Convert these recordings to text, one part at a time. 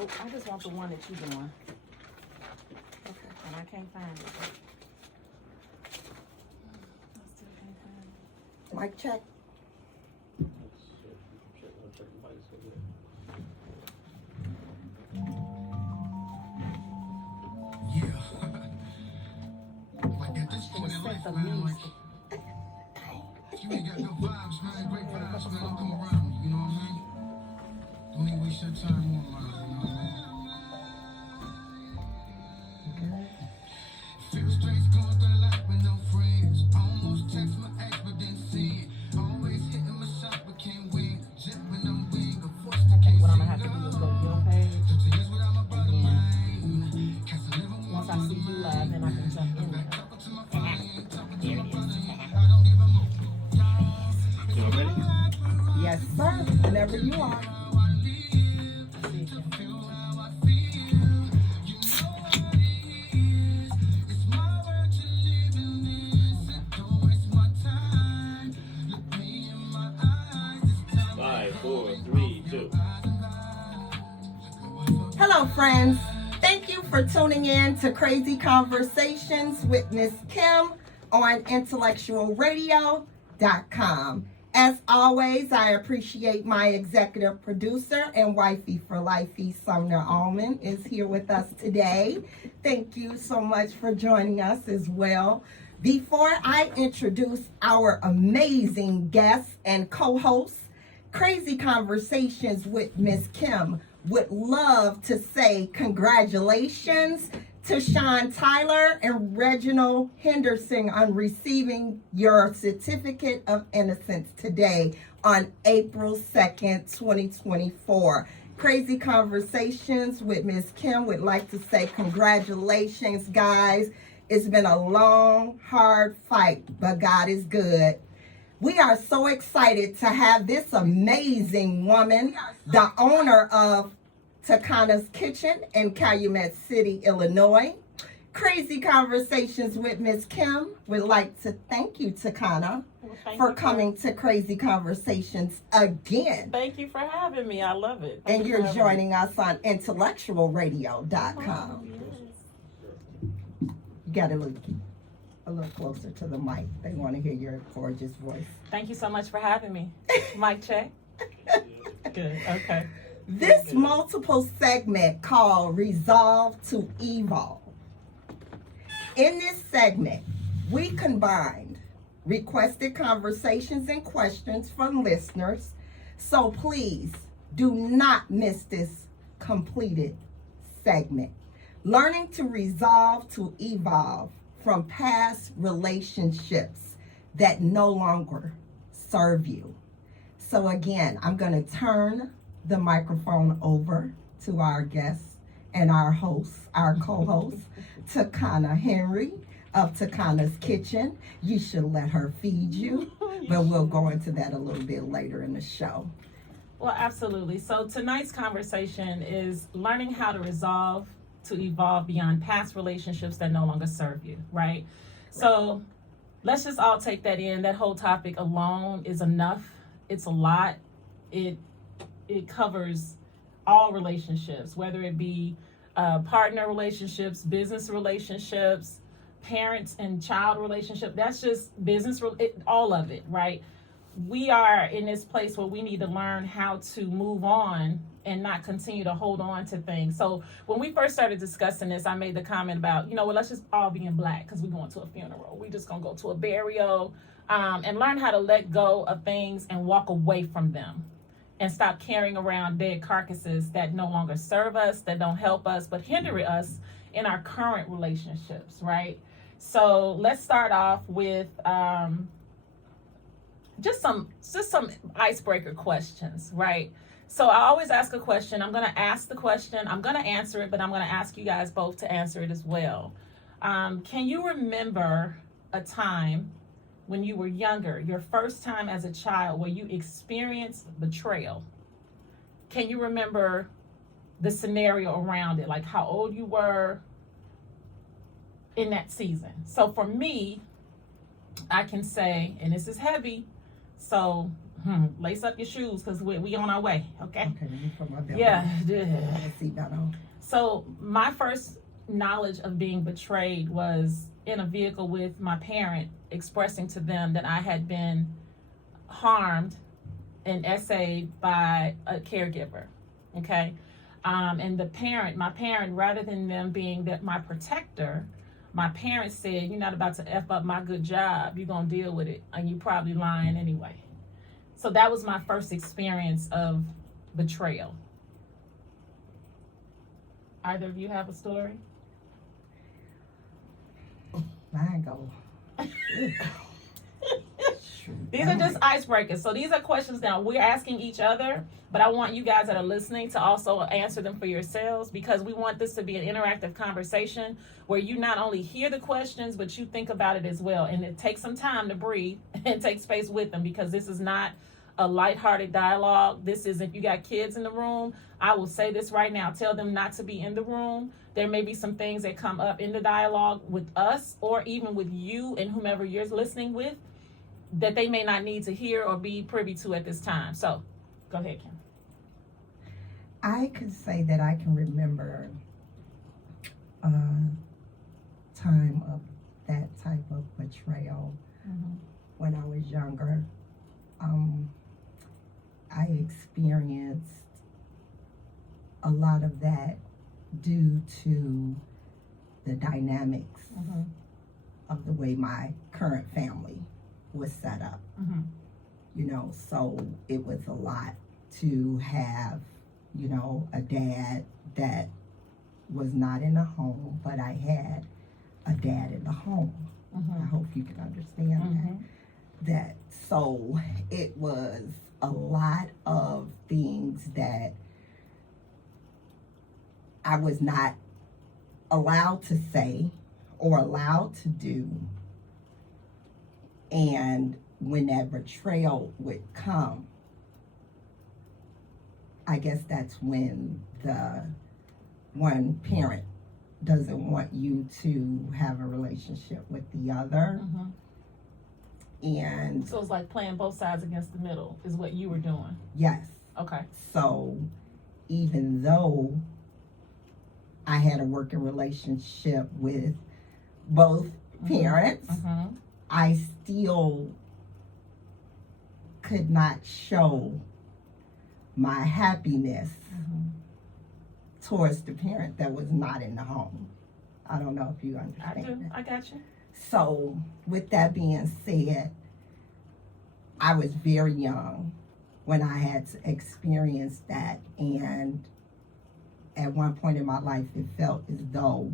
Nope, I just want the one that you're doing. Okay. And I can't find it. I still can't find it. Mic check. Yeah. Like at this point in life, Set the man, like, music. if you ain't got good vibes, man, great vibes, man, don't come around you, you know what I mean? Don't even waste your time on mine, you know what I mean? Feels strange going through life with no friends. Almost text my ex, but didn't see it. Always hitting my shot, but can't win. Jumping on wing, a force to I think can't what I'm see gonna have to do is go to love. your page. 30 years without my brother, And man. Cast a living once I see you live, then I can jump in there. There it is. Y'all ready? Yes, sir. Whenever you are. I see you. Five, four, three, two. Hello, friends. Thank you for tuning in to Crazy Conversations with Miss Kim on intellectualradio.com. As always, I appreciate my executive producer and wifey for lifey, Sumner Allman, is here with us today. Thank you so much for joining us as well. Before I introduce our amazing guests and co-hosts, Crazy Conversations with Miss Kim would love to say congratulations to Sean Tyler and Reginald Henderson on receiving your certificate of innocence today on April 2nd, 2024. Crazy Conversations with Miss Kim would like to say congratulations, guys. It's been a long, hard fight, but God is good. We are so excited to have this amazing woman, the owner of Takana's Kitchen in Calumet City, Illinois. Crazy Conversations with Miss Kim would like to thank you, Takana, for coming to Crazy Conversations again. Thank you for having me. I love it. And you're joining us on intellectualradio.com. You got to look a little closer to the mic. They want to hear your gorgeous voice. Thank you so much for having me. Mic check. Good. Okay. This multiple segment called Resolve to Evolve. In this segment, we combined requested conversations and questions from listeners. So please do not miss this completed segment. Learning to resolve to evolve from past relationships that no longer serve you. So again, I'm going to turn the microphone over to our guest and our host, our co-host, Takana Henry of Takana's Kitchen. You should let her feed you, but we'll go into that a little bit later in the show. Well, absolutely. So tonight's conversation is learning how to resolve to evolve beyond past relationships that no longer serve you, right? So let's just all take that in. That whole topic alone is enough. It's a lot. It covers all relationships, whether it be partner relationships, business relationships, parents and child relationship. That's just business, all of it, right? We are in this place where we need to learn how to move on and not continue to hold on to things. So when we first started discussing this, I made the comment about, let's just all be in black because we're going to a funeral. We're just going to go to a burial and learn how to let go of things and walk away from them and stop carrying around dead carcasses that no longer serve us, that don't help us, but hinder us in our current relationships, right? So let's start off with just some icebreaker questions, right? So I always ask a question. I'm going to ask the question. I'm going to answer it, but I'm going to ask you guys both to answer it as well. Can you remember a time when you were younger, your first time as a child, where you experienced betrayal? Can you remember the scenario around it, like how old you were in that season? So for me, I can say, and this is heavy, so Lace up your shoes because we on our way. Okay. Okay, let me put my belt Yeah. on. Let's see that on. So my first knowledge of being betrayed was in a vehicle with my parent expressing to them that I had been harmed and essayed by a caregiver. Okay. And my parent, rather than them being my protector, my parents said, "You're not about to F up my good job. You're going to deal with it. And you probably lying anyway." So that was my first experience of betrayal. Either of you have a story? Mine go. These are just icebreakers. So these are questions now we're asking each other, but I want you guys that are listening to also answer them for yourselves because we want this to be an interactive conversation where you not only hear the questions, but you think about it as well. And it takes some time to breathe and take space with them because this is not a lighthearted dialogue. This is, if you got kids in the room, I will say this right now, tell them not to be in the room. There may be some things that come up in the dialogue with us or even with you and whomever you're listening with that they may not need to hear or be privy to at this time. So, go ahead, Kim. I could say that I can remember a time of that type of betrayal when I was younger. I experienced a lot of that due to the dynamics of the way my current family was set up. You know, so it was a lot to have, you know, a dad that was not in the home, but I had a dad in the home. I hope you can understand that. So it was a lot of things that I was not allowed to say or allowed to do. And when that betrayal would come, I guess that's when the one parent doesn't want you to have a relationship with the other. And So it's like playing both sides against the middle is what you were doing. yes, Okay. so even though I had a working relationship with both parents, I still could not show my happiness towards the parent that was not in the home. I don't know if you I understand do. that. I got you. So, with that being said, I was very young when I had to experience that, and at one point in my life, it felt as though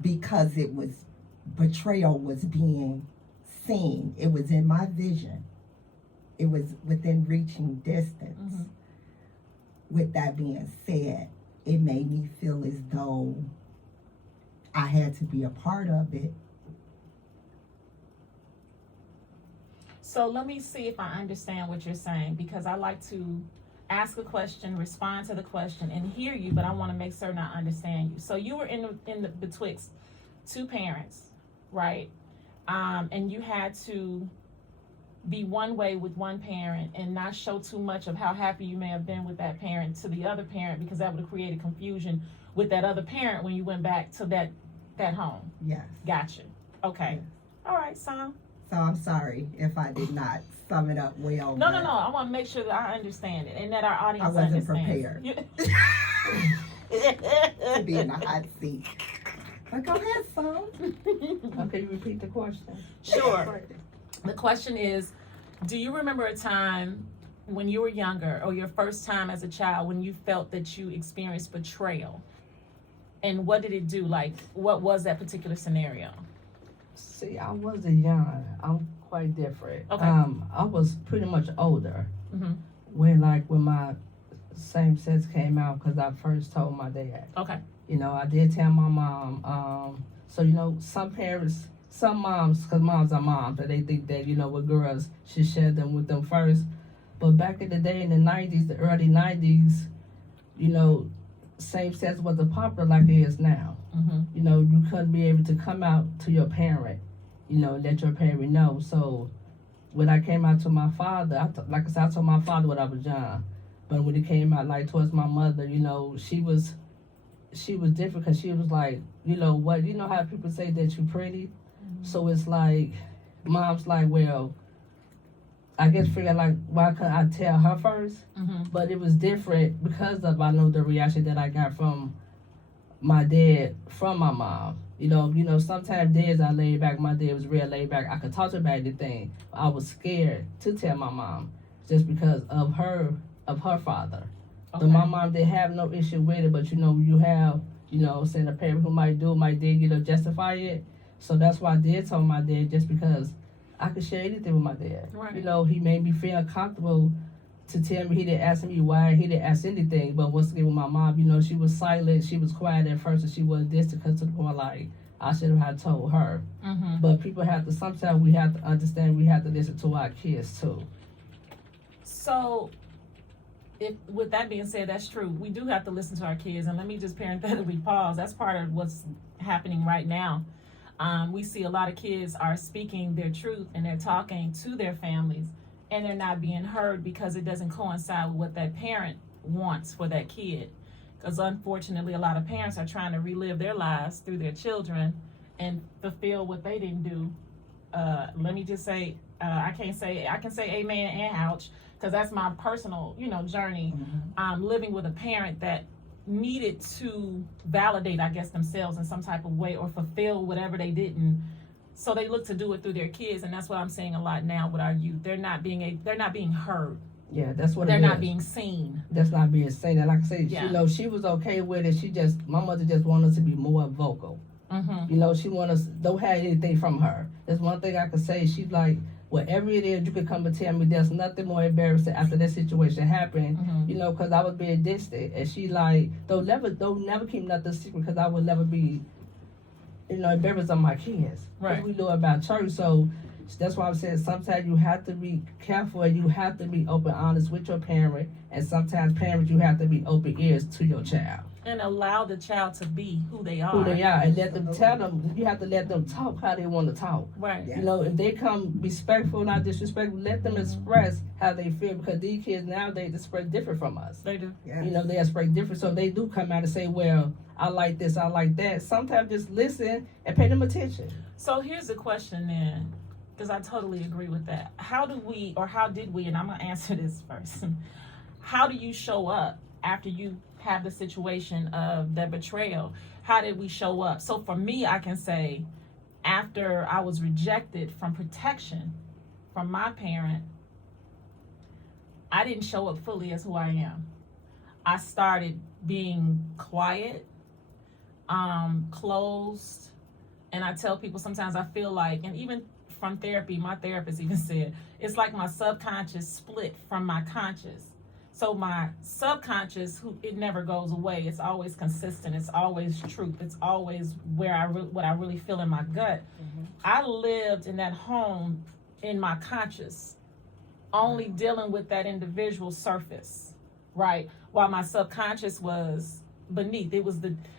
because it was betrayal was being seen, it was in my vision, it was within reaching distance. With that being said, it made me feel as though I had to be a part of it. So let me see if I understand what you're saying because I like to ask a question, respond to the question, and hear you, but I want to make certain I understand you. So you were in the betwixt two parents, right? And you had to be one way with one parent and not show too much of how happy you may have been with that parent to the other parent because that would have created confusion with that other parent when you went back to that home. Yes. Gotcha. Okay. Yes. All right, son. So I'm sorry if I did not sum it up well. No. but I want to make sure that I understand it and that our audience I wasn't understands. To be in the hot seat. But go ahead, son. Okay, you repeat the question. Sure. The question is, do you remember a time when you were younger or your first time as a child when you felt that you experienced betrayal? And what did it do? Like, what was that particular scenario? See, I wasn't young. I'm quite different. Okay. I was pretty much older Mhm. when my same sex came out because I first told my dad. Okay. You know, I did tell my mom. So, you know, some parents, some moms, because moms are moms, and they think that, you know, with girls, should share them with them first. But back in the day, in the 90s, the early 90s, you know, same sex wasn't popular like it is now. You know, you couldn't be able to come out to your parent, you know, let your parent know. So when I came out to my father, like I said, I told my father when I was young. But when it came out, like, towards my mother, you know, she was different because she was like, you know what, you know how people say that you're pretty? So it's like, mom's like, well, I guess figure like, why couldn't I tell her first? Mm-hmm. But it was different because of, I know the reaction that I got from my dad, from my mom. You know, sometimes dads are laid back. My dad was real laid back. I could talk to her about anything. I was scared to tell my mom just because of her father. Okay. But my mom didn't have no issue with it, but you have, saying a parent who might justify it. So that's why I did tell my dad, just because I could share anything with my dad. Right. He made me feel comfortable to tell me. He didn't ask me why, he didn't ask anything. But once again with my mom, she was silent, she was quiet at first, and she wasn't distant because to the point like I should have told her. Mm-hmm. But sometimes we have to understand, we have to listen to our kids too. So, with that being said, that's true. We do have to listen to our kids, and let me just parenthetically pause. That's part of what's happening right now. We see a lot of kids are speaking their truth and they're talking to their families, and they're not being heard because it doesn't coincide with what that parent wants for that kid. Because unfortunately, a lot of parents are trying to relive their lives through their children and fulfill what they didn't do. Let me just say, I can say amen and ouch, because that's my personal, journey. Living with a parent that needed to validate, I guess, themselves in some type of way or fulfill whatever they didn't. So they look to do it through their kids, and that's what I'm seeing a lot now with our youth. They're not being heard. Yeah, that's what They're it not is. being seen. That's not being seen. And like I said, Yeah. she was okay with it. My mother just wanted us to be more vocal. Mm-hmm. She wanted us, don't have anything from her. That's one thing I could say. She's like, whatever it is, you can come and tell me. There's nothing more embarrassing after that situation happened. Mm-hmm. Because I was being distant. And she like, don't never keep nothing secret, because I would never be, embarrassed of my kids. Right. We know about church, so that's why I'm saying sometimes you have to be careful and you have to be open, honest with your parent. And sometimes parents, you have to be open ears to your child. And allow the child to be who they are. Who they are, and let them tell them. You have to let them talk how they want to talk. Right. Yeah. If they come respectful, not disrespectful, let them express how they feel, because these kids nowadays express different from us. They do. Yes. They express different, so they do come out and say, well, I like this, I like that. Sometimes just listen and pay them attention. So here's the question then, because I totally agree with that. How did we, and I'm going to answer this first. How do you show up after you have the situation of the betrayal? How did we show up? So for me, I can say, after I was rejected from protection from my parent, I didn't show up fully as who I am. I started being quiet, closed, and I tell people sometimes I feel like, and even from therapy, my therapist even said, it's like my subconscious split from my conscious. So my subconscious, it never goes away. It's always consistent. It's always truth. It's always what I really feel in my gut. Mm-hmm. I lived in that home in my conscious, only dealing with that individual surface, right? While my subconscious was beneath.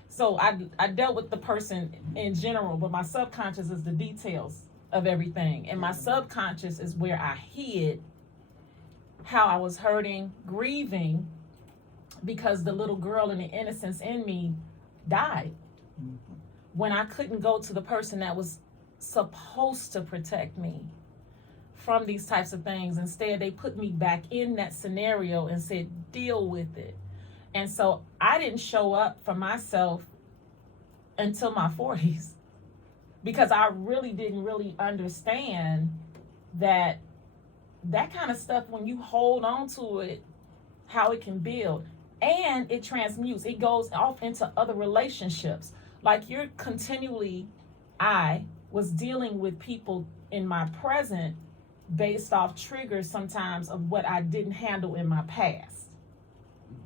So I dealt with the person in general, but my subconscious is the details of everything. And my subconscious is where I hid how I was hurting, grieving, because the little girl and the innocence in me died. When I couldn't go to the person that was supposed to protect me from these types of things. Instead, they put me back in that scenario and said, deal with it. And so I didn't show up for myself until my 40s, because I really didn't understand that kind of stuff, when you hold on to it, how it can build. And it transmutes. It goes off into other relationships. Like I was dealing with people in my present based off triggers sometimes of what I didn't handle in my past.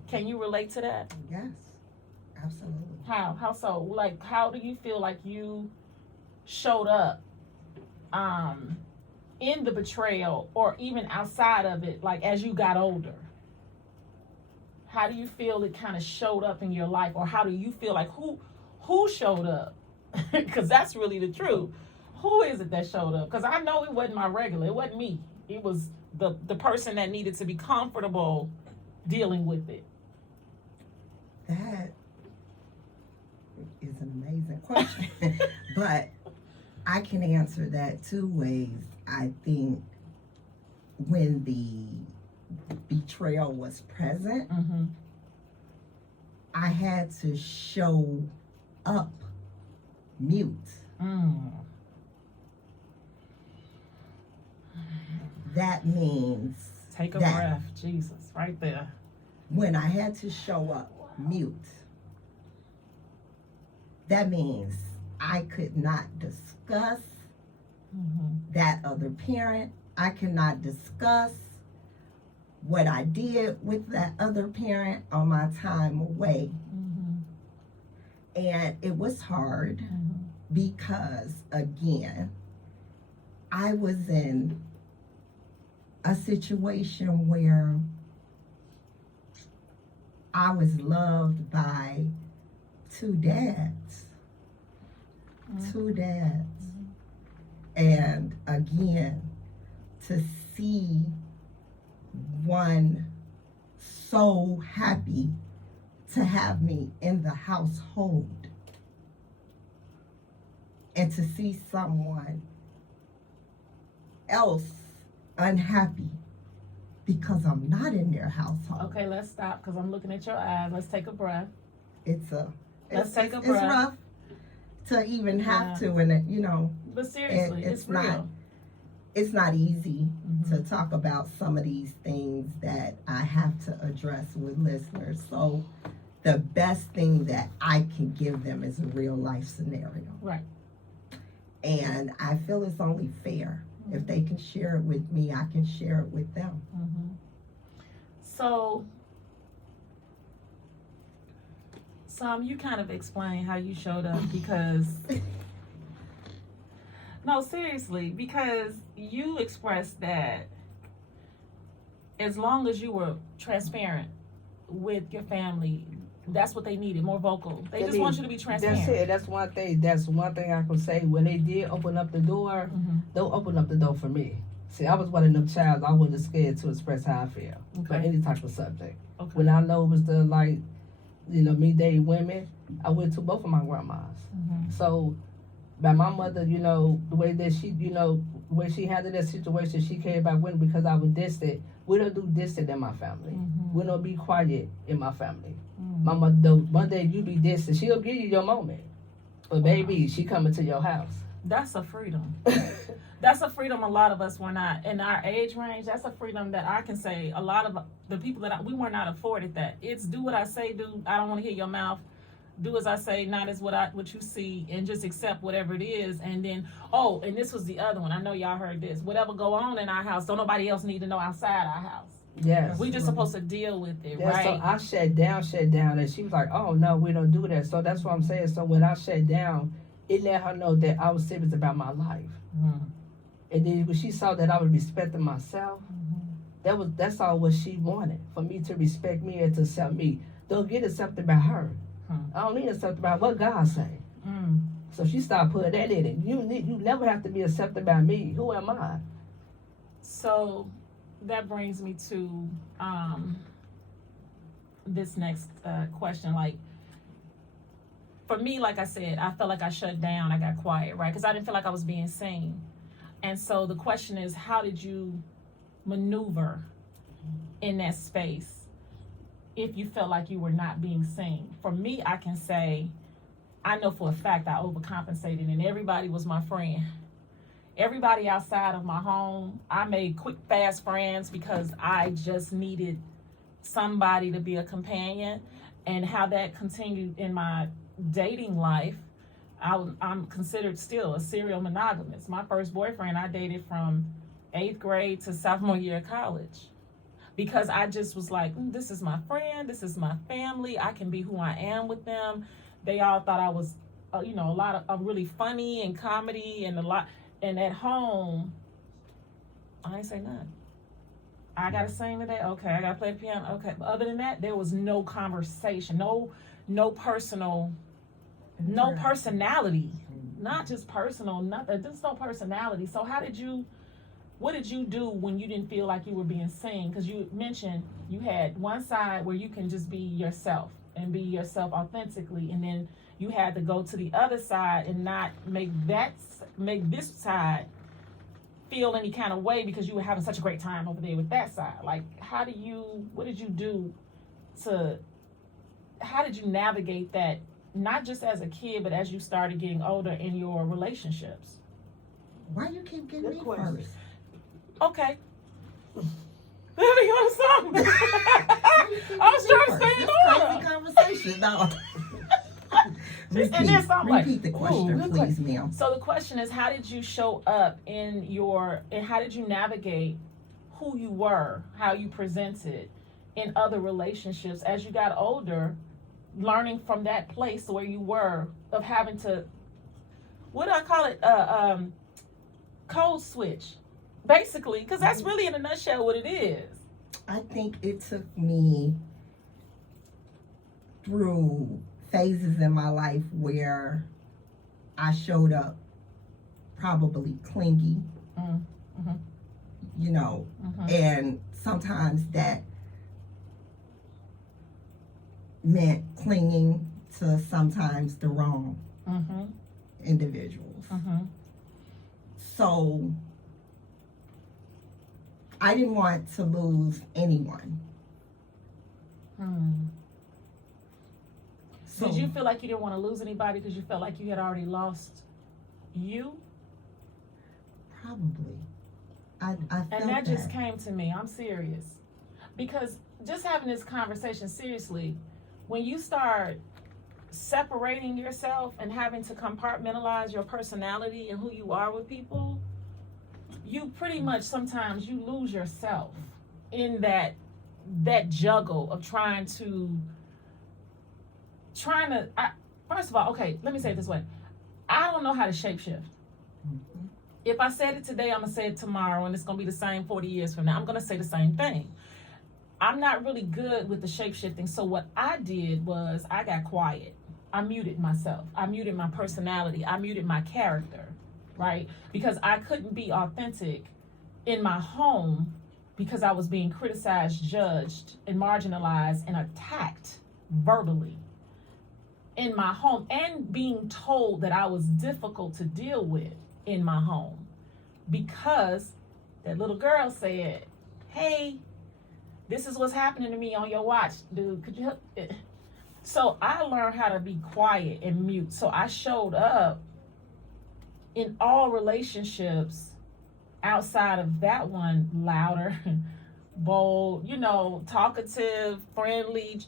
Can you relate to that? Yes, absolutely. How so? Like, how do you feel like you showed up in the betrayal, or even outside of it, like as you got older? How do you feel it kind of showed up in your life? Or how do you feel like who showed up? Because that's really the truth. Who is it that showed up? Because I know it wasn't my regular. It wasn't me. it was the person that needed to be comfortable dealing with it? That is an amazing question. But I can answer that two ways. I think when the betrayal was present, Mm-hmm. I had to show up mute. Mm. That means Take a that breath, Jesus, right there. when I had to show up mute, that means I could not discuss Mm-hmm. that other parent. I cannot discuss what I did with that other parent on my time away. Mm-hmm. And it was hard Mm-hmm. because, again, I was in a situation where I was loved by two dads. Two dads. And again, to see one so happy to have me in the household and to see someone else unhappy because I'm not in their household. Okay, let's stop because I'm looking at your eyes. Let's take a breath. It's Let's take a it's breath. rough to even have Yeah. to, and you know, But seriously, it's it's real. not- it's not easy Mhm. to talk about some of these things that I have to address with listeners. So the best thing that I can give them is a real life scenario. Right. And I feel it's only fair. If they can share it with me, I can share it with them. Mm-hmm. So, you kind of explain how you showed up because, no, seriously, because you expressed that as long as you were transparent with your family, that's what they needed, more vocal. They just want you to be transparent. That's it. That's one thing. That's one thing I can say. When they did open up the door, Mhm. they'll open up the door for me. See, I was one of them child. I wasn't scared to express how I feel for Okay. any type of subject. Okay. When I know it was the me dating women, I went to both of my grandmas. Mhm. So, by my mother, the way that she, the way she handled that situation, she came back with because I was distant. We don't do distant in my family. Mhm. We don't be quiet in my family. Mhm. My mother, though, one day you be distant, she'll give you your moment. But baby, she coming to your house. That's a freedom. That's a freedom a lot of us were not in our age range. That's a freedom that I can say a lot of the people we were not afforded that. It's do what I say, do. I don't want to hear your mouth. Do as I say, not as what you see, and just accept whatever it is. And then, and this was the other one. I know y'all heard this. Whatever go on in our house, don't nobody else need to know outside our house. Yes. We just supposed to deal with it, Yeah, right? so I shut down, and she was like, "Oh no, we don't do that." So that's what I'm saying. So when I shut down, it let her know that I was serious about my life. Mhm. And then when she saw that I was respecting myself, Mhm. that's all what she wanted, for me to respect me and to accept me. Don't get accepted by her. I don't need accepted by what God say. Mm. So she started putting that in it. You never have to be accepted by me. Who am I? So that brings me to this next question. Like, for me, like I said, I felt like I shut down. I got quiet, right? Because I didn't feel like I was being seen. And so the question is, how did you maneuver in that space if you felt like you were not being seen? For me, I can say, I know for a fact I overcompensated and everybody was my friend. Everybody outside of my home, I made quick, fast friends because I just needed somebody to be a companion. And how that continued in my dating life, I'm considered still a serial monogamist. My first boyfriend I dated from 8th grade to sophomore year of college because I just was like, this is my friend, this is my family, I can be who I am with them. They all thought I was, a lot of really funny and comedy and and at home, I ain't say nothing. I gotta sing today, okay. I gotta play the piano, okay. But other than that, there was no conversation, no personal. No personality, not just personal, nothing, just no personality. So how did you what did you do when you didn't feel like you were being seen? Because you mentioned you had one side where you can just be yourself and be yourself authentically, and then you had to go to the other side and not make this side feel any kind of way because you were having such a great time over there with that side. Like, how did you navigate that, not just as a kid, but as you started getting older in your relationships? Why you keep getting Good me question. first? Okay. Let me go to something. I was trying to stay in Crazy order. conversation, no. And then something like, repeat the question, ooh, please, ma'am. So the question is, how did you show up and how did you navigate who you were, how you presented in other relationships as you got older, learning from that place where you were of having to, what do I call it, code switch, basically, because that's really in a nutshell what it is. I think it took me through phases in my life where I showed up probably clingy, Mm-hmm. you know, and sometimes that meant clinging to sometimes the wrong Mm-hmm. individuals. Mm-hmm. So I didn't want to lose anyone. Hmm. So Did you feel like you didn't want to lose anybody because you felt like you had already lost you? probably. I felt And that just came to me. I'm serious. Because just having this conversation seriously, when you start separating yourself and having to compartmentalize your personality and who you are with people, you pretty much sometimes you lose yourself in that juggle of trying to first of all, okay, let me say it this way. I don't know how to shapeshift. Mhm. If I said it today, I'm gonna say it tomorrow, and it's gonna be the same 40 years from now. I'm gonna say the same thing. I'm not really good with the shapeshifting, so what I did was I got quiet. I muted myself. I muted my personality. I muted my character, right? Because I couldn't be authentic in my home because I was being criticized, judged, and marginalized and attacked verbally in my home, and being told that I was difficult to deal with in my home because that little girl said, hey, this is what's happening to me on your watch, dude, could you help it? So I learned how to be quiet and mute. So I showed up in all relationships outside of that one, louder, bold, talkative, friendly,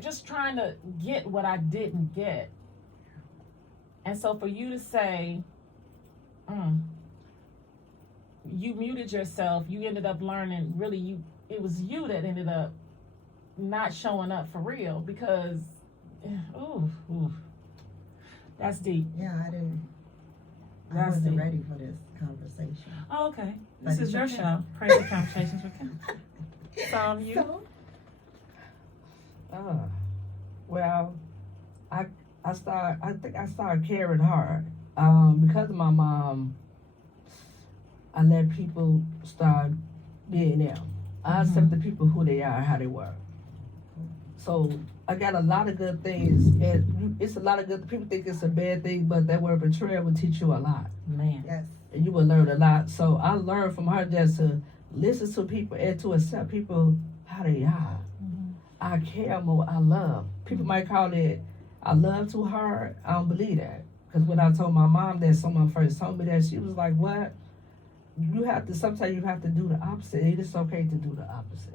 just trying to get what I didn't get. And so for you to say, you muted yourself, you ended up learning, really, it was you that ended up not showing up for real because, that's deep. Yeah, I That's wasn't deep. ready for this conversation. Oh, okay. But This it's is your okay. show, Crazy Conversations with Kim. So you, So, Well, I think I started caring hard because of my mom. I let people start being them. I accept the people who they are, how they were. So I got a lot of good things, and it's a lot of good. People think it's a bad thing, but that word betrayal will teach you a lot, man. yes. and you will learn a lot. So I learned from her just to listen to people and to accept people how they are. I care more. I love. People might call it I love too hard. I don't believe that. Because when I told my mom that someone first told me that, she was like, what? Sometimes you have to do the opposite. It is okay to do the opposite.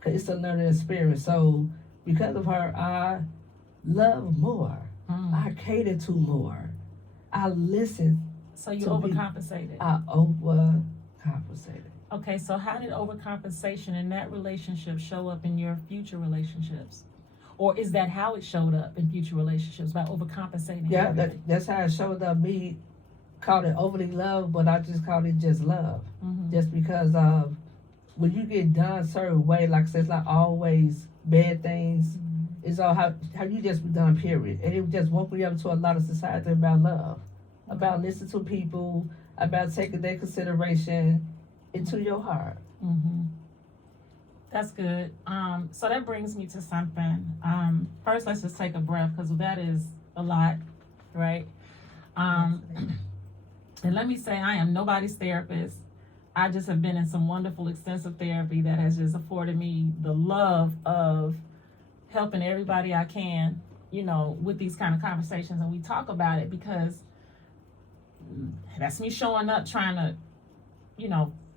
Because it's a learning experience. So because of her, I love more. I cater to more. I listen. So you To be- overcompensated. I overcompensated. Okay, so how did overcompensation in that relationship show up in your future relationships? Or is that how it showed up in future relationships, by overcompensating? Yeah, everything? that's how it showed up. Me called it overly love, but I just called it just love. Just because of when you get done a certain way, like I said, it's not always bad things. It's all how you just be done, period. And it just woke me up to a lot of society about love, about listening to people, about taking their consideration, into your heart. Mm-hmm. That's good. So that brings me to something. First, let's just take a breath because that is a lot, right? And let me say, I am nobody's therapist. I just have been in some wonderful, extensive therapy that has just afforded me the love of helping everybody I can, with these kind of conversations. And we talk about it because that's me showing up, trying to,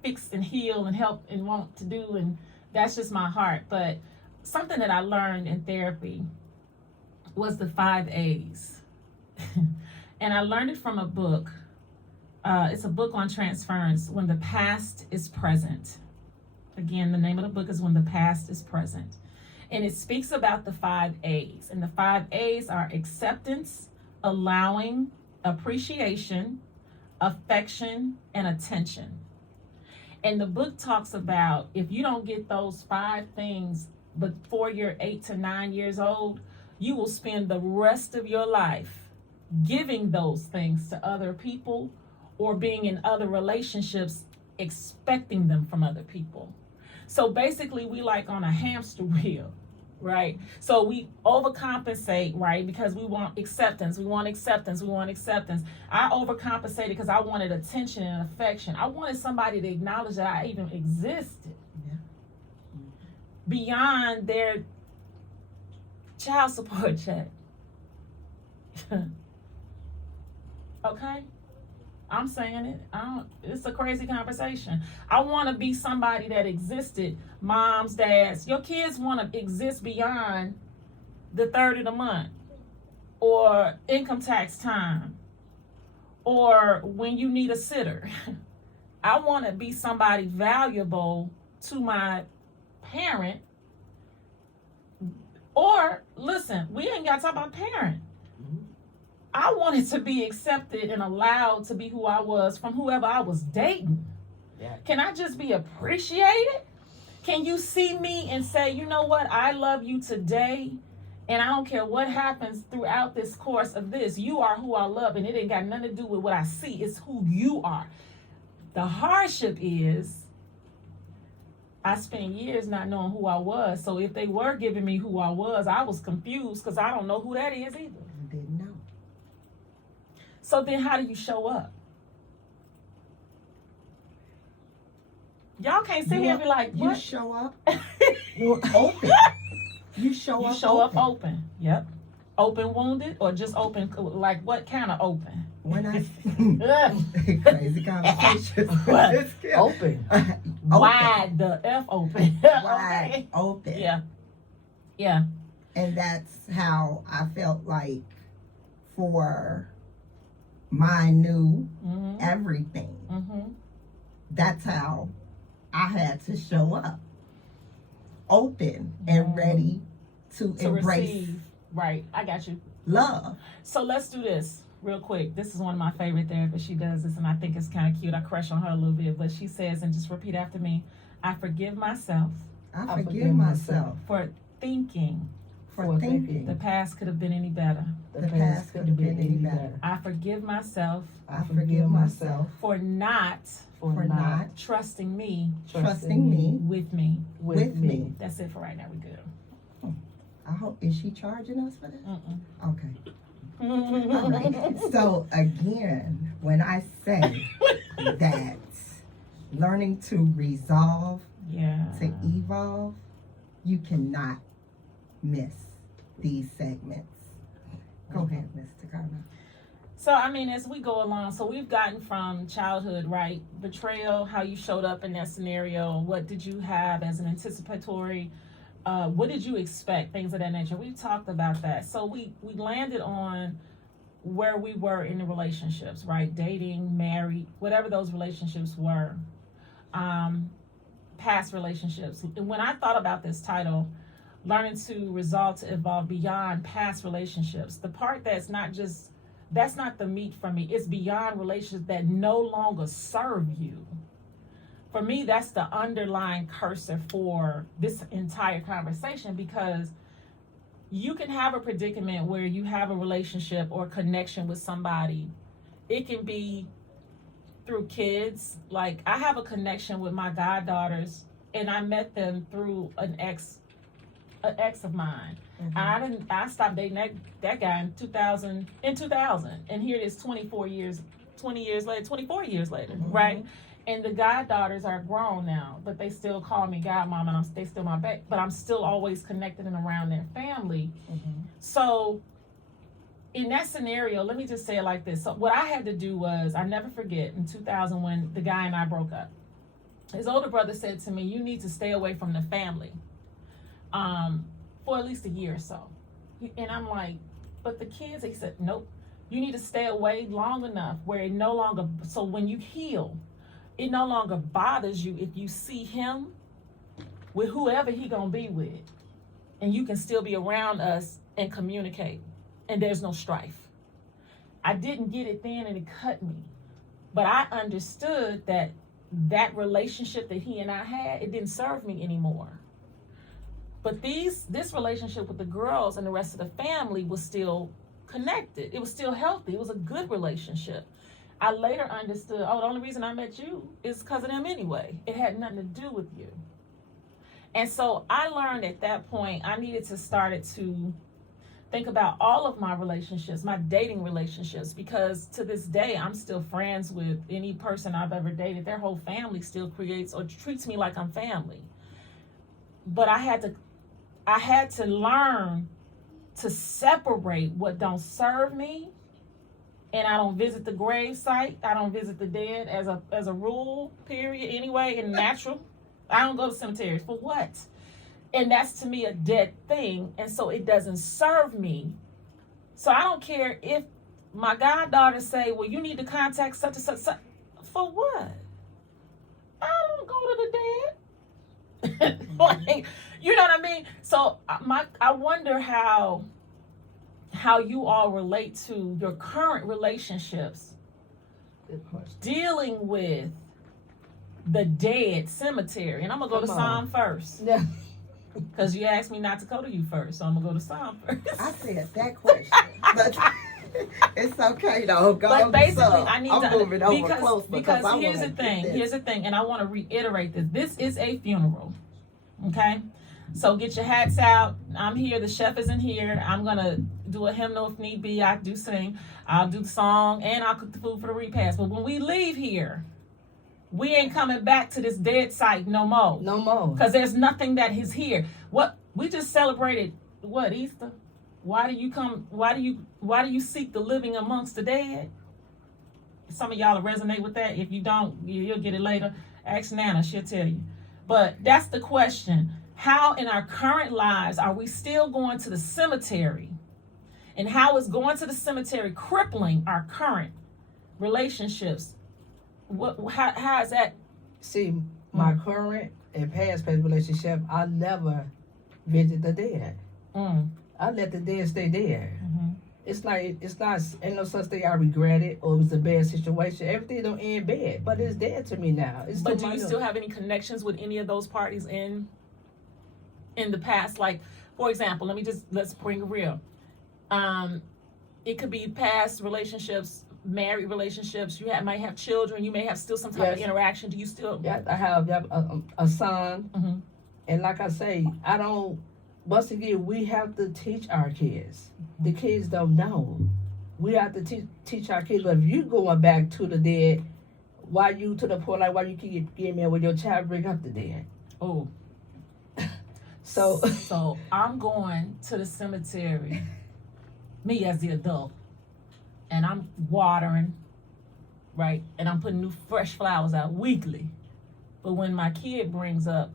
fix and heal and help and want to do. And that's just my heart. But something that I learned in therapy was the 5 A's. And I learned it from a book. It's a book on transference, When the Past is Present. Again, the name of the book is When the Past is Present. And it speaks about the 5 A's. And the 5 A's are acceptance, allowing, appreciation, affection, and attention. And the book talks about if you don't get those 5 things before you're 8 to 9 years old, you will spend the rest of your life giving those things to other people or being in other relationships expecting them from other people. So basically we like on a hamster wheel, right? So we overcompensate, right? Because we want acceptance. I overcompensated because I wanted attention and affection. I wanted somebody to acknowledge that I even existed. Yeah. Beyond their child support check. Okay? I'm saying it. It's a crazy conversation. I want to be somebody that existed. Moms, dads, your kids want to exist beyond the third of the month or income tax time or when you need a sitter. I want to be somebody valuable to my parent. Or, listen, we ain't got to talk about parent. I wanted to be accepted and allowed to be who I was from whoever I was dating. Yeah. Can I just be appreciated? Can you see me and say, you know what, I love you today, and I don't care what happens throughout this course of this. You are who I love, and it ain't got nothing to do with what I see. It's who you are. The hardship is I spent years not knowing who I was. So if they were giving me who I was confused because I don't know who that is either. You didn't know. So then how do you show up? Y'all can't sit here and be like, You what? show up open. You show You up show up open. open. Yep. Open wounded or just open, like what kind of open? When I crazy conversations. What? Open. Wide the F open. Wide Okay. open. Yeah. Yeah. And that's how I felt like for my new Mm-hmm. everything. Mm-hmm. That's how I had to show up. Open and ready to embrace receive. Right. I got you. love. So let's do this real quick. This is one of my favorite therapists. She does this and I think it's kind of cute. I crush on her a little bit, but she says, and just repeat after me, I forgive myself I forgive myself for thinking for thinking. thinking the past could have been any better. the past could have been any better. I forgive myself I forgive myself for not for not trusting me trusting me with me. with me. That's it for right now. We good. I hope, is she charging us for this? Mm-mm. Okay. All right. So again, when I say that learning to resolve, Yeah. to evolve, you cannot miss these segments. Go ahead, Mr. Carter. So, I mean, as we go along, so we've gotten from childhood, right? Betrayal, how you showed up in that scenario. What did you have as an anticipatory? What did you expect? Things of that nature. We've talked about that. So we landed on where we were in the relationships, right? Dating, married, whatever those relationships were. Past relationships. And when I thought about this title, learning to resolve to evolve beyond past relationships, the part that's not the meat for me. It's beyond relationships that no longer serve you. For me, that's the underlying cursor for this entire conversation, because you can have a predicament where you have a relationship or connection with somebody. It can be through kids. Like, I have a connection with my goddaughters, and I met them through an ex of mine. I stopped dating that guy in 2000, and here it is 24 years later, right? And the goddaughters are grown now, but they still call me godmom, and they still my baby, but I'm still always connected and around their family. So in that scenario, let me just say it like this. So what I had to do was, I never forget, in 2000 when the guy and I broke up, his older brother said to me, you need to stay away from the family for at least a year or so. And I'm like, but the kids, he said, nope, you need to stay away long enough where it no longer, so when you heal, it no longer bothers you if you see him with whoever he gonna be with, and you can still be around us and communicate, and there's no strife. I didn't get it then, and it cut me, but I understood that relationship that he and I had, it didn't serve me anymore. But this relationship with the girls and the rest of the family was still connected. It was still healthy. It was a good relationship. I later understood, the only reason I met you is because of them anyway. It had nothing to do with you. And so I learned at that point, I needed to start to think about all of my relationships, my dating relationships, because to this day, I'm still friends with any person I've ever dated. Their whole family still creates or treats me like I'm family. But I had to learn to separate what don't serve me. And I don't visit the grave site. I don't visit the dead as a rule, period, anyway, in natural. I don't go to cemeteries. For what? And that's to me a dead thing. And so it doesn't serve me. So I don't care if my goddaughters say, well, you need to contact such and such. For what? I don't go to the dead. Like, you know what I mean? So I wonder how you all relate to your current relationships, dealing with the dead cemetery. And I'm going to go to Psalm first. Yeah. Because you asked me not to go to you first, so I'm going to go to Psalm first. I said that question, but it's okay though. But basically, I need to move it over close because I here's the thing, and I want to reiterate this. This is a funeral, okay? So get your hats out. I'm here. The chef isn't here. I'm going to do a hymnal if need be. I do sing. I'll do the song, and I'll cook the food for the repast. But when we leave here, we ain't coming back to this dead site no more. No more. Because there's nothing that is here. What we just celebrated, Easter? Why do you seek the living amongst the dead? Some of y'all will resonate with that. If you don't, you'll get it later. Ask Nana, she'll tell you. But that's the question. How in our current lives are we still going to the cemetery? And how is going to the cemetery crippling our current relationships? How is that? See, my current and past relationship, I never visit the dead. I let the dead stay there. It's not, ain't no such thing I regret it or it was a bad situation. Everything don't end bad, but it's dead to me now. But do you still have any connections with any of those parties in the past? Like, for example, let's bring it real. It could be past relationships, married relationships. You might have children. You may have still some type of interaction. Do you still? Yeah, I have a son, and like I say, I don't. Once again, we have to teach our kids. The kids don't know. We have to teach our kids. But if you going back to the dead, why you to the point like why you keep getting in with your child? Bring up the dead. Oh. So I'm going to the cemetery, me as the adult, and I'm watering, right? And I'm putting new fresh flowers out weekly. But when my kid brings up,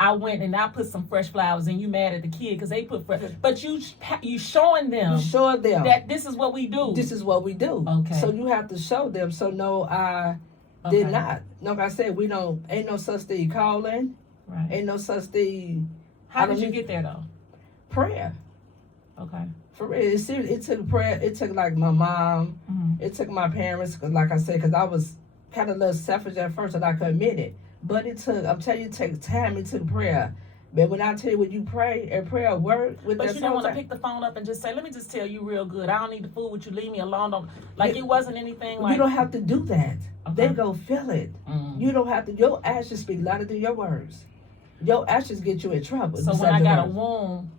I went and I put some fresh flowers and you mad at the kid because they put fresh, but you showing them. You show them that this is what we do. This is what we do. Okay. So you have to show them. So no, I did not. Like I said, ain't no such thing calling. Right. Ain't no such thing. How did you get there though? Prayer. Okay. For real, it took prayer. It took like my mom. It took my parents. Cause like I said, because I was kind of a little selfish at first, and I could admit it. But it took. I'm telling you, it took time. It took prayer. But when I tell you when you pray and prayer work with But that you didn't want to soul pick the phone up and just say, "Let me just tell you real good. I don't need to fool with you. Leave me alone." Don't, like it wasn't anything like. you don't have to do that. Okay. They go feel it. Mm. You don't have to. Your actions speak louder than your words. Your actions get you in trouble. So when besides I your got a words. wound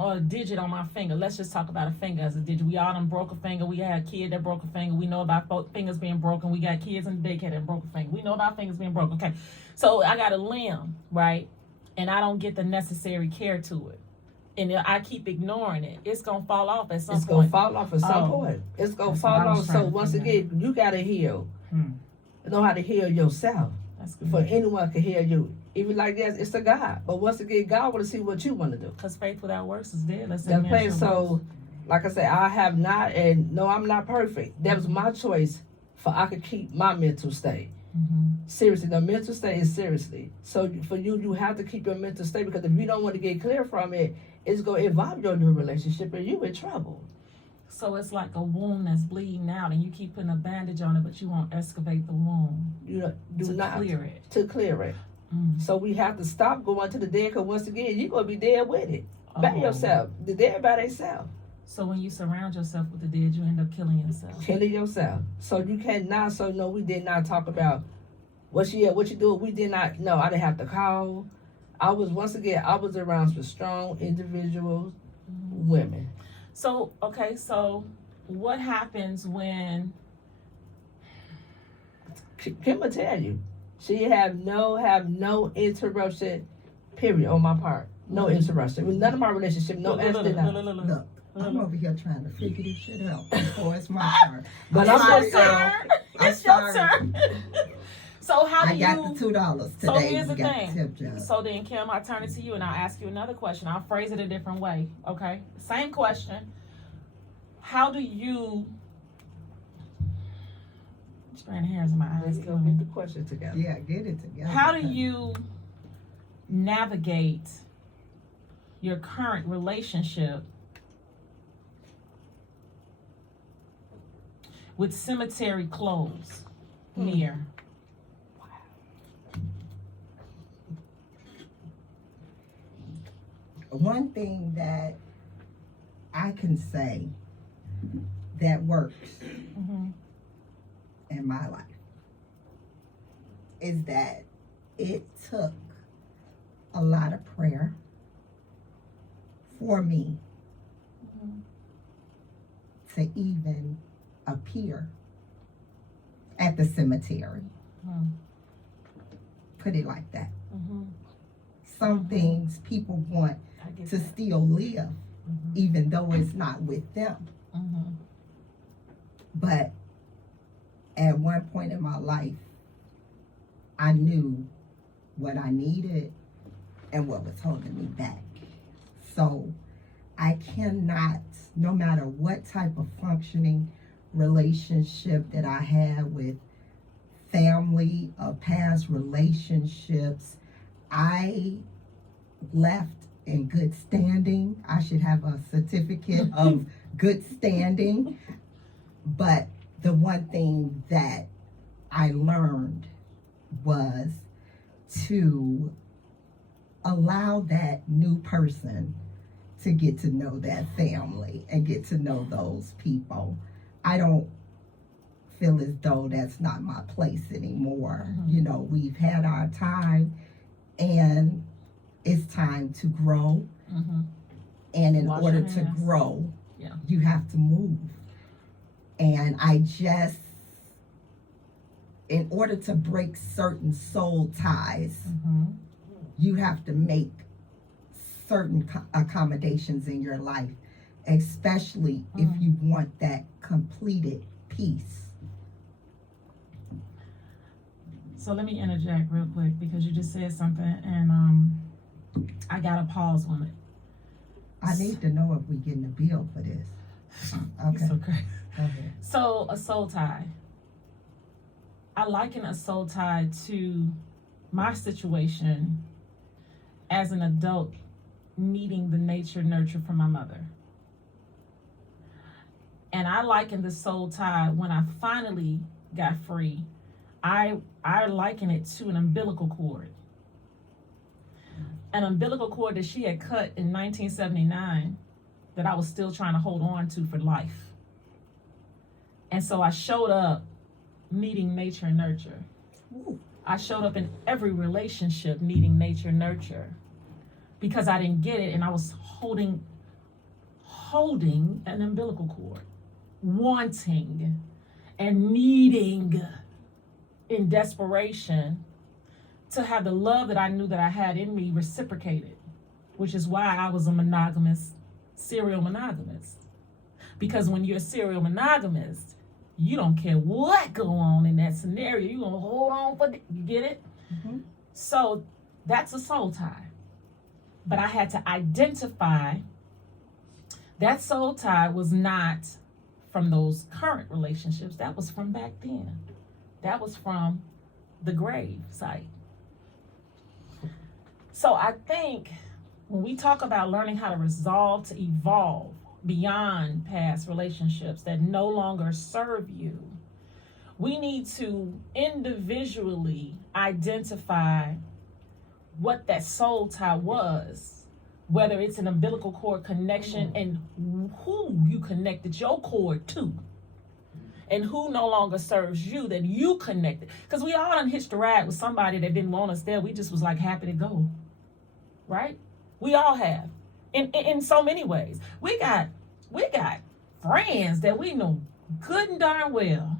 or a digit on my finger, let's just talk about a finger as a digit. We all done broke a finger. We had a kid that broke a finger. We know about fingers being broken. We got kids in the daycare that broke a finger. We know about fingers being broken. Okay, so I got a limb, right? And I don't get the necessary care to it. And I keep ignoring it. It's gonna fall off at some It's point. gonna fall off at some Oh. point. It's gonna That's what fall I was off. trying So to once figure again, you gotta heal. Hmm. Know how to heal yourself. That's For good. anyone can heal you. Even like that, it's a God. But once again, God want to see what you want to do. Because faith without works is dead. Let's That place. So, like I said, I have not, and no, I'm not perfect. That was my choice, for I could keep my mental state. Seriously, the mental state is seriously. So for you, you have to keep your mental state, because if you don't want to get clear from it, it's gonna involve your new relationship, and you in trouble. So it's like a wound that's bleeding out, and you keep putting a bandage on it, but you won't excavate the wound You do to not clear it. to clear it. So we have to stop going to the dead, because once again, you're gonna be dead with it. By Oh. yourself. The dead by themselves. So when you surround yourself with the dead, you end up killing yourself. Killing yourself. So you cannot. So no, we did not talk about what she had, what you do. We did not. No, I didn't have to call. I was around some strong individuals, women. So okay, so what happens when? Kim will tell you, she have no interruption. Period on my part. No interruption. With none of my relationship. No accident. Look, I'm over here trying to figure this shit out before it's my turn. But It's I'm your just saying. turn. I'm It's your sorry. turn. So how do I got the $2 today. So here's the we got thing. the tip jar. So then, Kim, I'll turn it to you and I'll ask you another question. I'll phrase it a different way. Okay, same question. How do you? Spraying hairs in my eyes. Let's go get the question together. Yeah, get it together. How do you navigate your current relationship with cemetery clothes near? One thing that I can say that works in my life is that it took a lot of prayer for me to even appear at the cemetery. Put it like that. Some things people want I get to that. still live, even though it's not with them. But at one point in my life, I knew what I needed and what was holding me back. So I cannot, no matter what type of functioning relationship that I had with family or past relationships, I left in good standing. I should have a certificate of good standing. But the one thing that I learned was to allow that new person to get to know that family and get to know those people. I don't feel as though that's not my place anymore. You know, we've had our time and it's time to grow. And in Wash order your to hands. grow, Yeah. you have to move. And in order to break certain soul ties, you have to make certain accommodations in your life, especially if you want that completed peace. So let me interject real quick because you just said something and I gotta pause on it. I need to know if we're getting a bill for this. Okay. It's okay. Go ahead. So a soul tie. I liken a soul tie to my situation as an adult needing the nature nurture from my mother. And I liken the soul tie when I finally got free. I liken it to an umbilical cord. an umbilical cord that she had cut in 1979 that I was still trying to hold on to for life. And so I showed up needing nature and nurture. Ooh. I showed up in every relationship needing nature and nurture because I didn't get it, and I was holding an umbilical cord, wanting and needing in desperation to have the love that I knew that I had in me reciprocated, which is why I was a serial monogamist. Because when you're a serial monogamist, you don't care what go on in that scenario. You're going to hold on for you get it? Mm-hmm. So that's a soul tie. But I had to identify that soul tie was not from those current relationships. That was from back then. That was from the grave site. So I think when we talk about learning how to resolve to evolve beyond past relationships that no longer serve you, we need to individually identify what that soul tie was, whether it's an umbilical cord connection and who you connected your cord to, and who no longer serves you that you connected. Because we all done hitched a ride with somebody that didn't want us there. We just was like happy to go, right? We all have, in so many ways. We got friends that we know good and darn well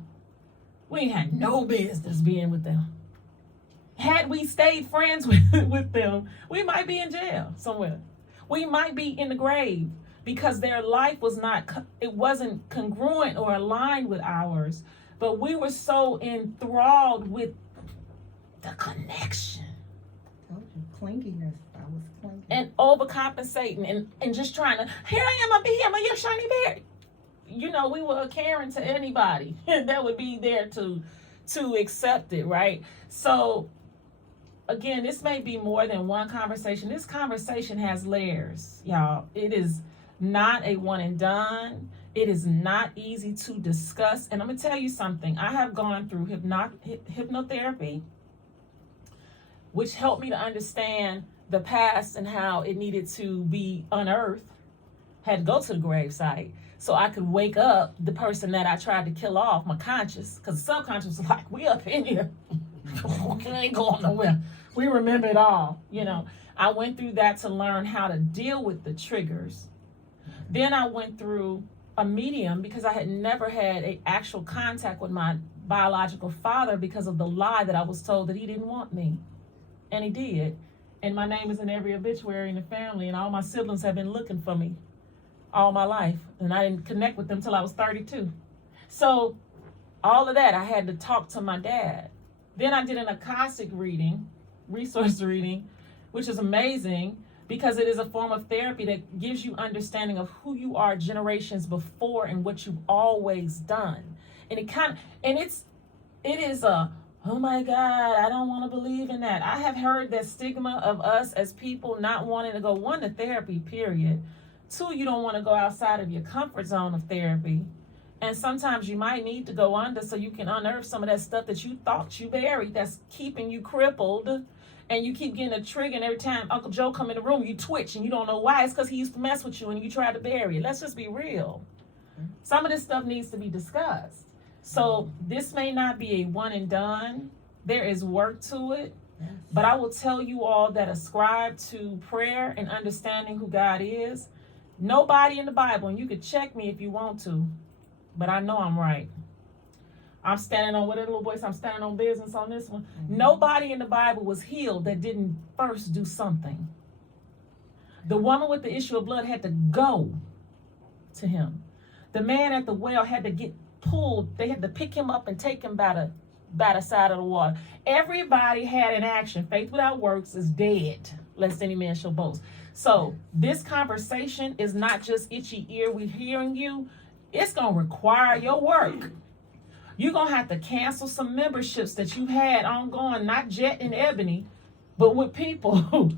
we ain't had no business being with them. Had we stayed friends with them, we might be in jail somewhere. We might be in the grave because their life wasn't congruent or aligned with ours, but we were so enthralled with the connection. Told you, clinginess. I was clinging. And overcompensating and just trying to, here I am, I'm a your shiny bear. You know, we were caring to anybody that would be there to accept it, right? So again, this may be more than one conversation. This conversation has layers, y'all. It is not a one and done. It is not easy to discuss. And I'm going to tell you something. I have gone through hypnotherapy, which helped me to understand the past and how it needed to be unearthed. Had to go to the gravesite so I could wake up the person that I tried to kill off, my conscious, because the subconscious was like, we up in here. We ain't going nowhere. We remember it all, you know. I went through that to learn how to deal with the triggers. Then I went through a medium because I had never had an actual contact with my biological father because of the lie that I was told that he didn't want me. And he did. And my name is in every obituary in the family, and all my siblings have been looking for me all my life. And I didn't connect with them till I was 32. So all of that, I had to talk to my dad. Then I did an Akashic reading, resource reading, which is amazing because it is a form of therapy that gives you understanding of who you are generations before and what you've always done. And it is a, oh my God, I don't want to believe in that. I have heard that stigma of us as people not wanting to go, one, to therapy, period. Two, you don't want to go outside of your comfort zone of therapy. And sometimes you might need to go under so you can unearth some of that stuff that you thought you buried that's keeping you crippled. And you keep getting a trigger, and every time Uncle Joe come in the room, you twitch, and you don't know why. It's because he used to mess with you and you tried to bury it. Let's just be real. Some of this stuff needs to be discussed. So this may not be a one and done. There is work to it. But I will tell you all that ascribe to prayer and understanding who God is. Nobody in the Bible, and you can check me if you want to, but I know I'm right. I'm standing on, what that little boy said, I'm standing on business on this one. Nobody in the Bible was healed that didn't first do something. The woman with the issue of blood had to go to him. The man at the well had to get pulled. They had to pick him up and take him by the side of the water. Everybody had an action. Faith without works is dead, lest any man shall boast. So this conversation is not just itchy ear, we're hearing you. It's going to require your work. You're going to have to cancel some memberships that you had ongoing, not Jet and Ebony, but with people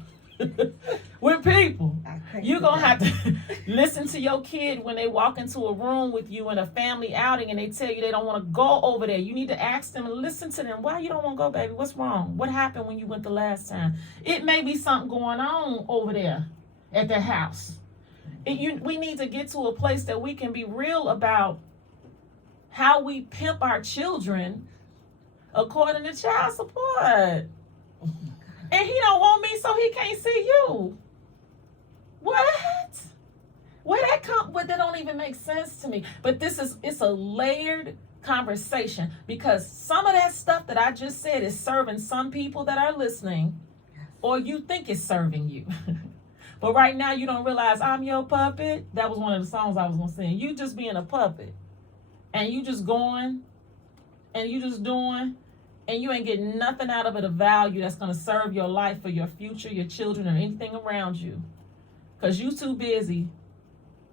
We're people. I can't You're do going to that. have to listen to your kid when they walk into a room with you in a family outing and they tell you they don't want to go over there. You need to ask them and listen to them. Why you don't want to go, baby? What's wrong? What happened when you went the last time? It may be something going on over there at their house. We need to get to a place that we can be real about how we pimp our children according to child support. And he don't want me, so he can't see you. What? Where that come? What that don't even make sense to me. But it's a layered conversation because some of that stuff that I just said is serving some people that are listening, or you think it's serving you. But right now you don't realize I'm your puppet. That was one of the songs I was gonna sing. You just being a puppet, and you just going, and you just doing. And you ain't getting nothing out of it of value that's going to serve your life for your future, your children, or anything around you. Because you too busy,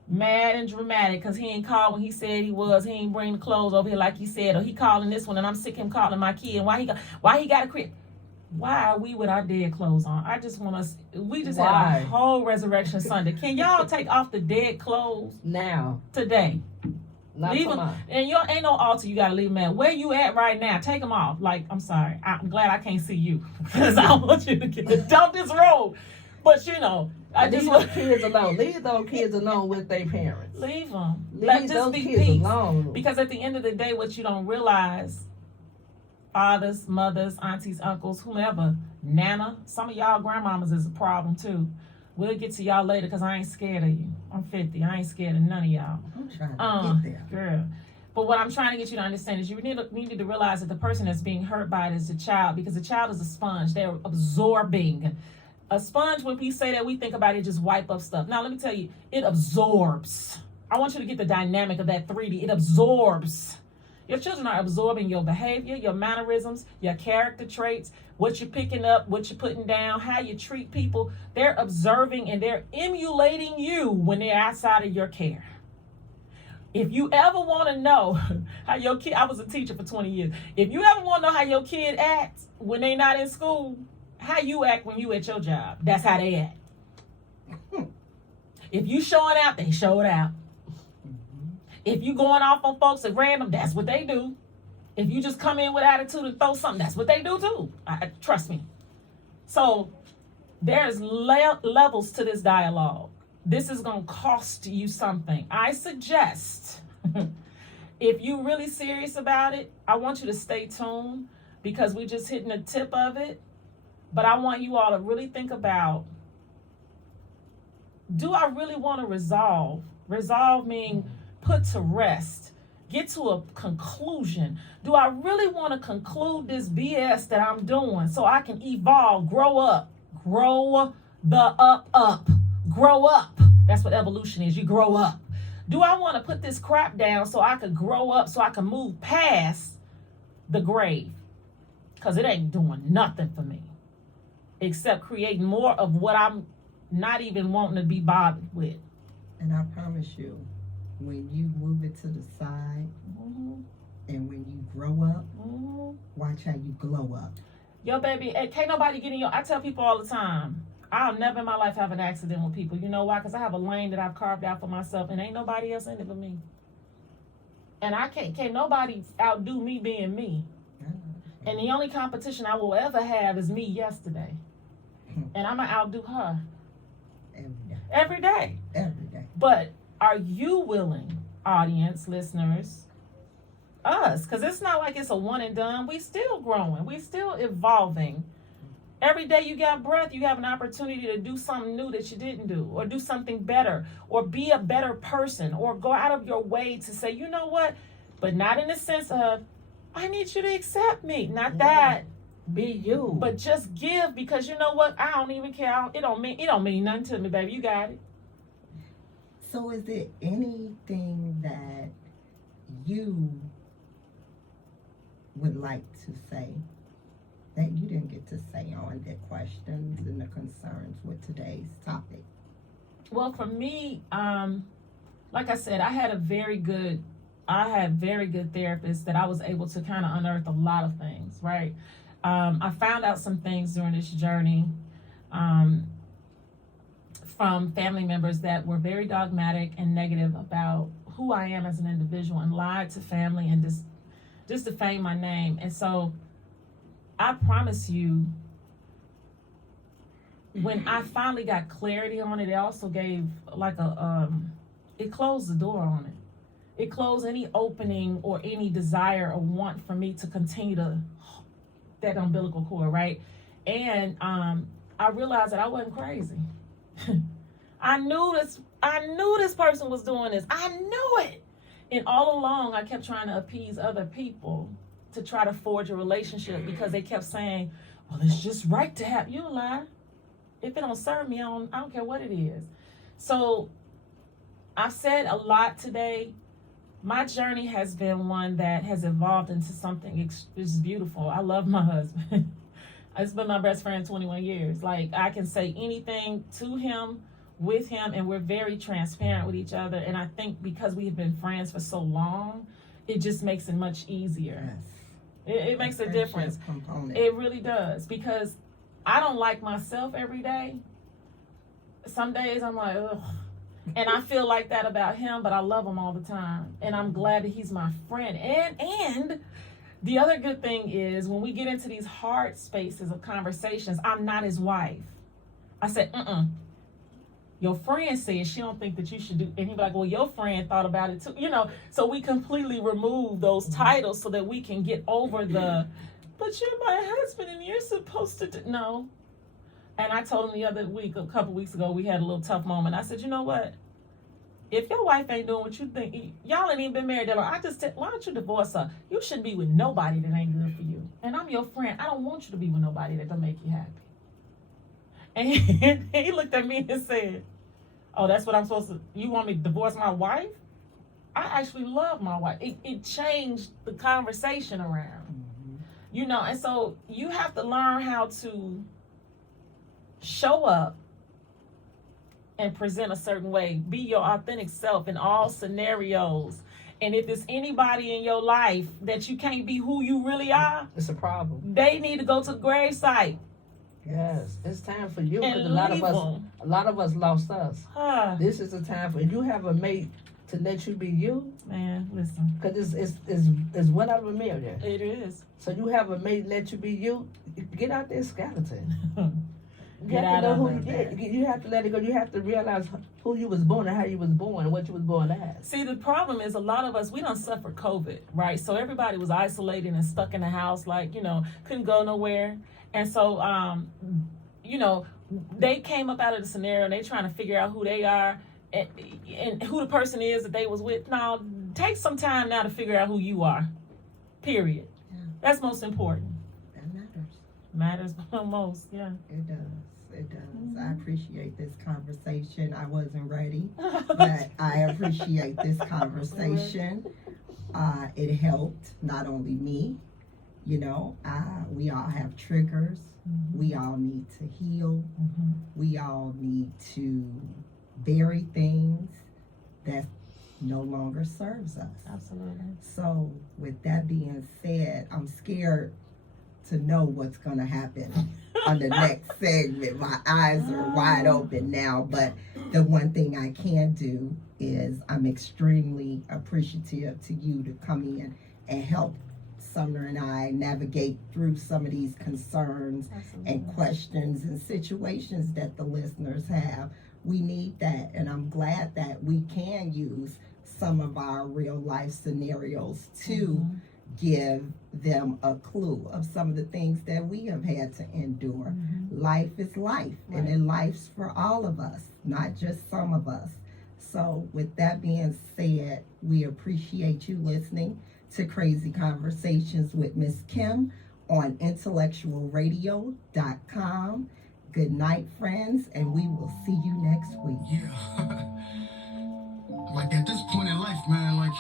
mad and dramatic because he ain't called when he said he was. He ain't bring the clothes over here like he said. Or he calling this one and I'm sick of him calling my kid. And why he got to quit? Why are we with our dead clothes on? I just want us, we just had a whole Resurrection Sunday. Can y'all take off the dead clothes Now. today? Not Leave them, tomorrow. and you ain't no altar. You gotta leave them at. Where you at right now? Take them off. Like, I'm sorry. I'm glad I can't see you because I want you to get dump this road. But you know, I Leave just those want kids alone. Leave those kids alone with their parents. leave them. Leave Let just those be kids peace. alone. Because at the end of the day, what you don't realize, fathers, mothers, aunties, uncles, whomever, Nana, some of y'all grandmamas is a problem too. We'll get to y'all later because I ain't scared of you. I'm 50. I ain't scared of none of y'all. I'm trying to get there. Girl. But what I'm trying to get you to understand is you need to realize that the person that's being hurt by it is the child, because the child is a sponge. They're absorbing. A sponge, when we say that, we think about it just wipe up stuff. Now, let me tell you, it absorbs. I want you to get the dynamic of that 3D. It absorbs. Your children are absorbing your behavior, your mannerisms, your character traits, what you're picking up, what you're putting down, how you treat people. They're observing and they're emulating you when they're outside of your care. If you ever want to know how your kid, I was a teacher for 20 years. If you ever want to know how your kid acts when they not in school, how you act when you at your job, that's how they act. If you showing out, they show it out. If you going off on folks at random, that's what they do. If you just come in with attitude and throw something, that's what they do too. Trust me. So there's levels to this dialogue. This is going to cost you something. I suggest, if you're really serious about it, I want you to stay tuned because we're just hitting the tip of it. But I want you all to really think about, do I really want to resolve? Resolve meaning put to rest, get to a conclusion. Do I really want to conclude this BS that I'm doing so I can evolve, grow up, grow the up, grow up? That's what evolution is. You grow up. Do I want to put this crap down so I could grow up, so I can move past the grave? Because it ain't doing nothing for me except creating more of what I'm not even wanting to be bothered with. And I promise you, when you move it to the side Mm-hmm. and when you grow up, Mm-hmm. watch how you glow up. Yo, baby, can't nobody get in your... I tell people all the time, I'll never in my life have an accident with people. You know why? Because I have a lane that I've carved out for myself, and ain't nobody else in it but me. And I can't nobody outdo me being me. And the only competition I will ever have is me yesterday. And I'm going to outdo her Every day. every day. Every day. But are you willing, audience, listeners, us? Because it's not like it's a one and done. We still growing. We still evolving. Every day you got breath, you have an opportunity to do something new that you didn't do, or do something better, or be a better person, or go out of your way to say, you know what? But not in the sense of, I need you to accept me. Not that. Be you. But just give, because you know what? I don't even care. It don't mean nothing to me, baby. You got it. So is there anything that you would like to say that you didn't get to say on the questions and the concerns with today's topic? Well, for me, like I said, I had very good therapists that I was able to kind of unearth a lot of things, right? I found out some things during this journey from family members that were very dogmatic and negative about who I am as an individual and lied to family and just defame my name. And so I promise you, when I finally got clarity on it, it also gave like it closed the door on it. It closed any opening or any desire or want for me to continue to that umbilical cord, right? And I realized that I wasn't crazy. I knew this person was doing this. I knew it. And all along, I kept trying to appease other people to try to forge a relationship because they kept saying, well, it's just right to have you. Lie. If it don't serve me, I don't care what it is. So I've said a lot today. My journey has been one that has evolved into something it's beautiful. I love my husband. It's been my best friend 21 years. Like, I can say anything to him, with him, and we're very transparent with each other. And I think because we've been friends for so long, it just makes it much easier. Yes. It makes a difference. Component. It really does, because I don't like myself every day. Some days I'm like, ugh. And I feel like that about him, but I love him all the time. And I'm glad that he's my friend. And the other good thing is when we get into these hard spaces of conversations, I'm not his wife. I said, your friend said she don't think that you should do, and he'd be like, well, your friend thought about it too. You know, so we completely remove those titles so that we can get over the, but you're my husband and you're supposed to do, no. And I told him the other week, a couple weeks ago, we had a little tough moment. I said, you know what? If your wife ain't doing what you think, y'all ain't even been married that long. Why don't you divorce her? You shouldn't be with nobody that ain't good for you. And I'm your friend. I don't want you to be with nobody that don't make you happy. And he looked at me and said, oh, that's what I'm supposed to, you want me to divorce my wife? I actually love my wife. It changed the conversation around. You know, and so you have to learn how to show up and present a certain way. Be your authentic self in all scenarios. And if there's anybody in your life that you can't be who you really are, It's a problem. they need to go to the gravesite. Yes, it's time for you, because And a lot leave of us lost us. Huh. This is the time for you have a mate to let you be you, Man, listen. because it's one out of a million. It is. So you have a mate let you be you. Get out there skeleton. You Get have to out know of who it. you have to let it go. You have to realize who you was born and how you was born and what you was born as. See, the problem is a lot of us, we don't suffer COVID, right? So everybody was isolated and stuck in the house, like, you know, couldn't go nowhere. And so, you know, they came up out of the scenario and they trying to figure out who they are and who the person is that they was with. Now, take some time now to figure out who you are, period. Yeah. That's most important. That matters. Matters most, yeah. It does. It does. I appreciate this conversation. I wasn't ready, but I appreciate this conversation. It helped not only me, you know, we all have triggers. We all need to heal. We all need to bury things that no longer serves us. Absolutely. So with that being said, I'm scared to know what's going to happen on the next segment. My eyes are wide open now, but the one thing I can do is I'm extremely appreciative to you to come in and help Sumner and I navigate through some of these concerns and questions and situations that the listeners have. We need that, and I'm glad that we can use some of our real life scenarios to give them a clue of some of the things that we have had to endure. Life is life, and then life's for all of us, not just some of us. So with that being said, we appreciate you listening to Crazy Conversations with Miss Kim on intellectualradio.com. Good night, friends, and we will see you next week. Yeah. Like at this point in life, man, like,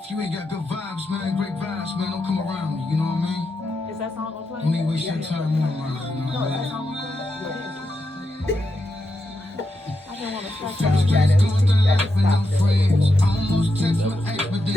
if you ain't got good vibes, man, great vibes, man, don't come around me, you know what I mean? Is that song gonna play? Don't even waste your time on mine, you know what I mean? I didn't want to stop. Feels strange going through life with no friends. I almost text my ex, but then